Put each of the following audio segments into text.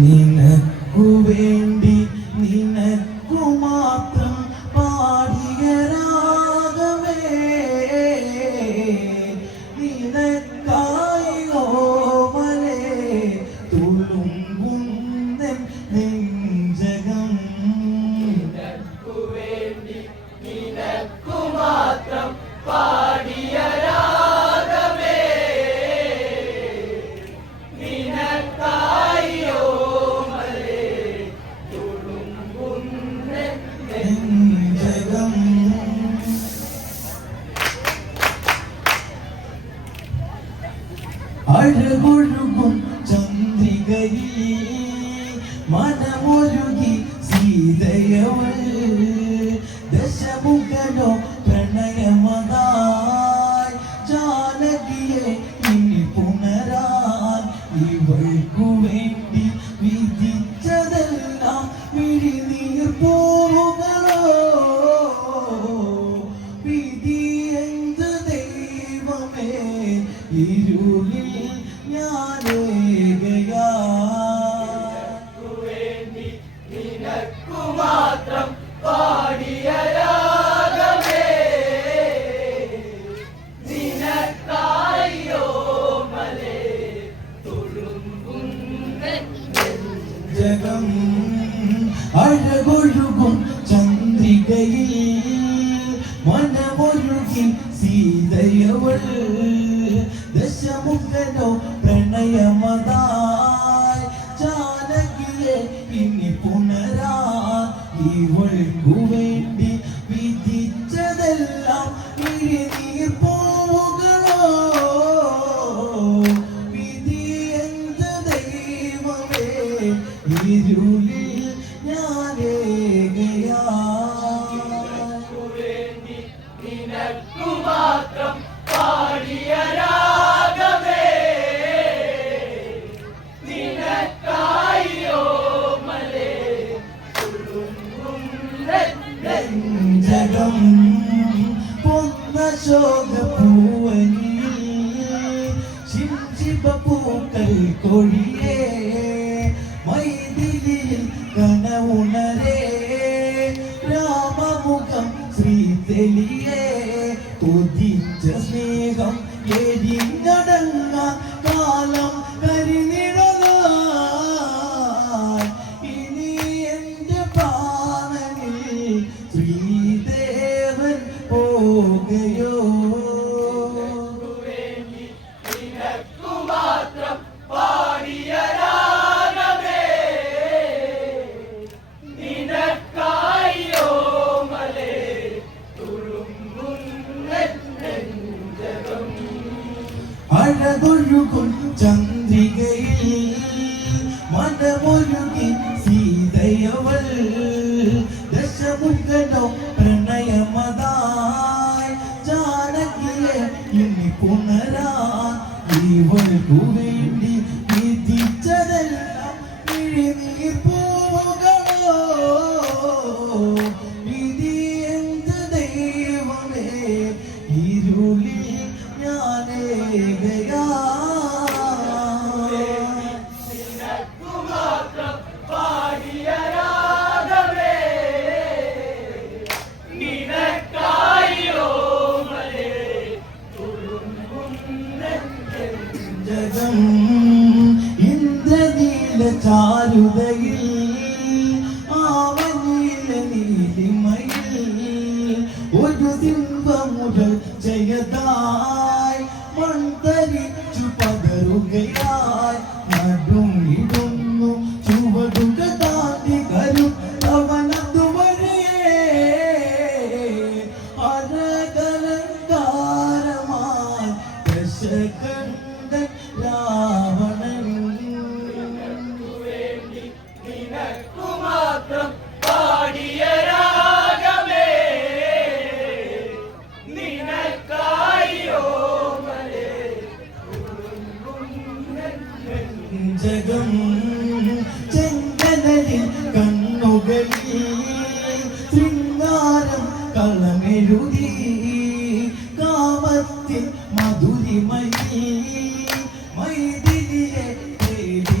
നിനക്കു വേണ്ടി നിനക്കു അഴകൊഴുകും ചന്ദ്രികയിൽ മനമൊരുകി സീതയവൾ. ദശമുഖനോ പ്രണയമതായി ജാനകിയെ ഇനി പുണരാൻ ഇവൾക്കു വേണ്ടി വിധിച്ചതെല്ലാം വിഴിനീർ പോവുകളോ ഇനി പുണരാ ഇവൾക്കു വേണ്ടി വിധിച്ചതെല്ലാം ഇഴിനീർ പോവുകളോ വിധി എന്ത് ദൈവമേ? ഇരുളിൽ ഞാനേകയാ. ജഗം പൊന്ന ശോക പൂവനിൽ ശിംശിപ പൂക്കൾ കൊഴിയേ പോകയോ അഴകൊഴുകും ചന്ദ്രികയിൽ മനമൊരുകി സീതയവൾ ദശമുഖനോ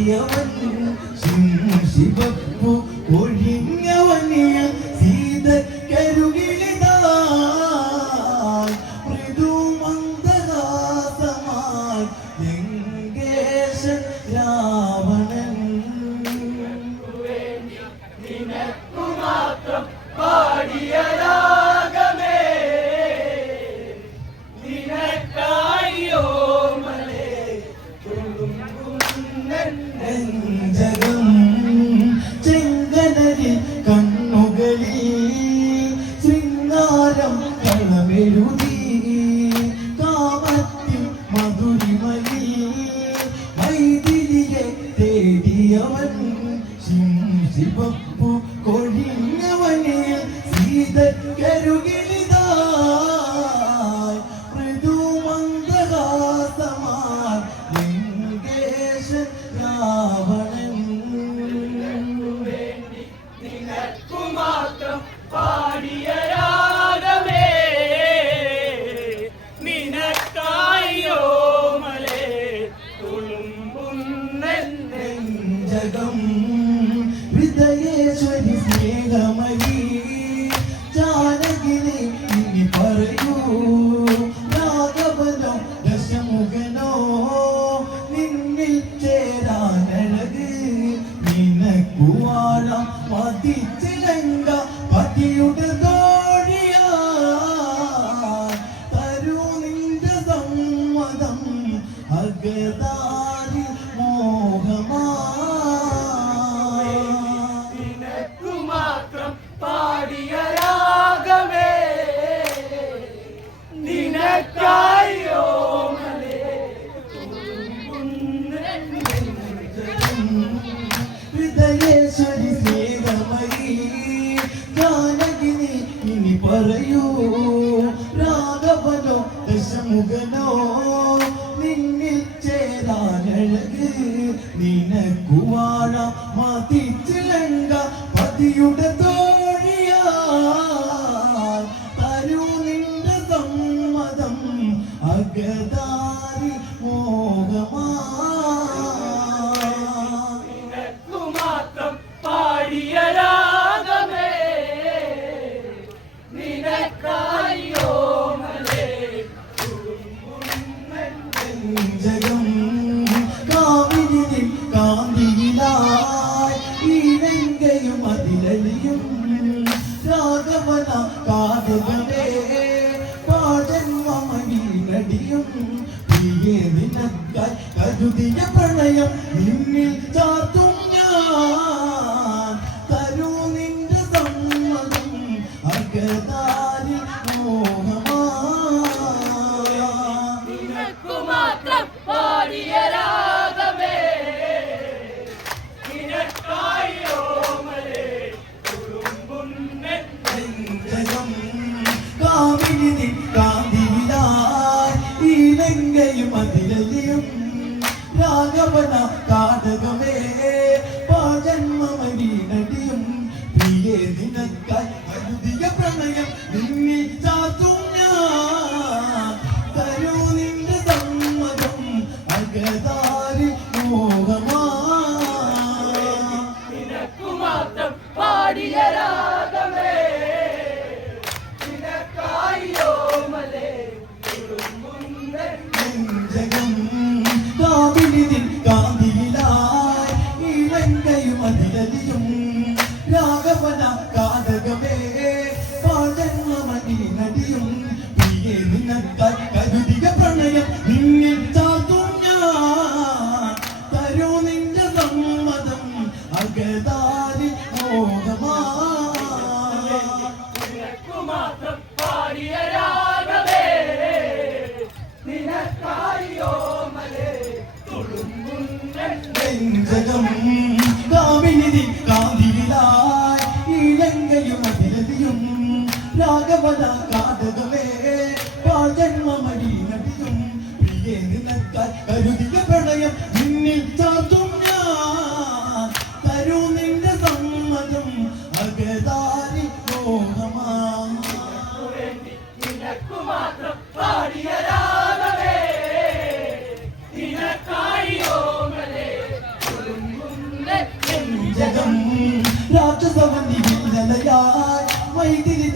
video. you might be ഗുരു രാഘവനോ ദശമുഖനോ നിന്നിൽ ചേരാനഴക് നിനക്കുവാഴ മതിച്ചിലങ്ക പതിയുടെ ഭാവന കാതുകളെ പാടന്മാടിയും പ്രിയേ നിനക്കായി കരുതിയ പ്രണയം നിന്നിൽ ചാർത്തും ഞാൻ. തരൂ നിന്റെ സമ്മതം അകതാരി മോഹമാ നിനക്കു മാത്രം പാടിയരാ. ഭഗവന കാതകമേ. രാഘവന കാതകളെ പാഴ്ജന്മമടി നടിയും പ്രിയെ നിനക്കാൽ കരുതിയ പ്രണയം നിന്നിൽ ചാർത്തും ഞാൻ. തരൂ നിന്റെ സമ്മതം അകതാരി മോഹമാ മാത്രം പാടിയ രാഗമേ നിനക്കായി ഓമലേ ജഗം രാക്ഷസമന്തി വിജലയായി വൈദ്യുതി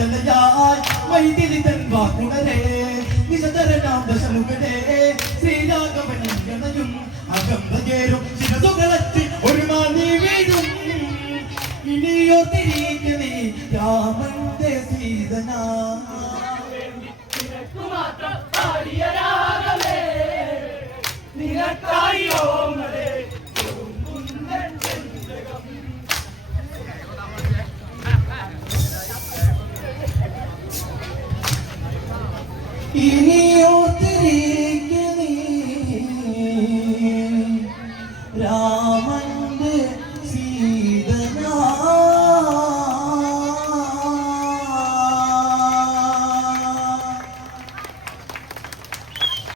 രാക്ഷസവനിയല്ലയായി വൈദ്യുതി തൻ വാക്കുണരേ നിശതരനാം ദശമുഖനേ ശ്രീരാഘവനിയണയും അകന്തകേറും ശിരസുകളത്തി ഒരു നാന്ദി വീഴും. ഇനിയോർത്തിരിക്കലി രാമന്റെ സീതനാ. നിനക്കു മാത്രം പാടിയ നിനക്കായി 与你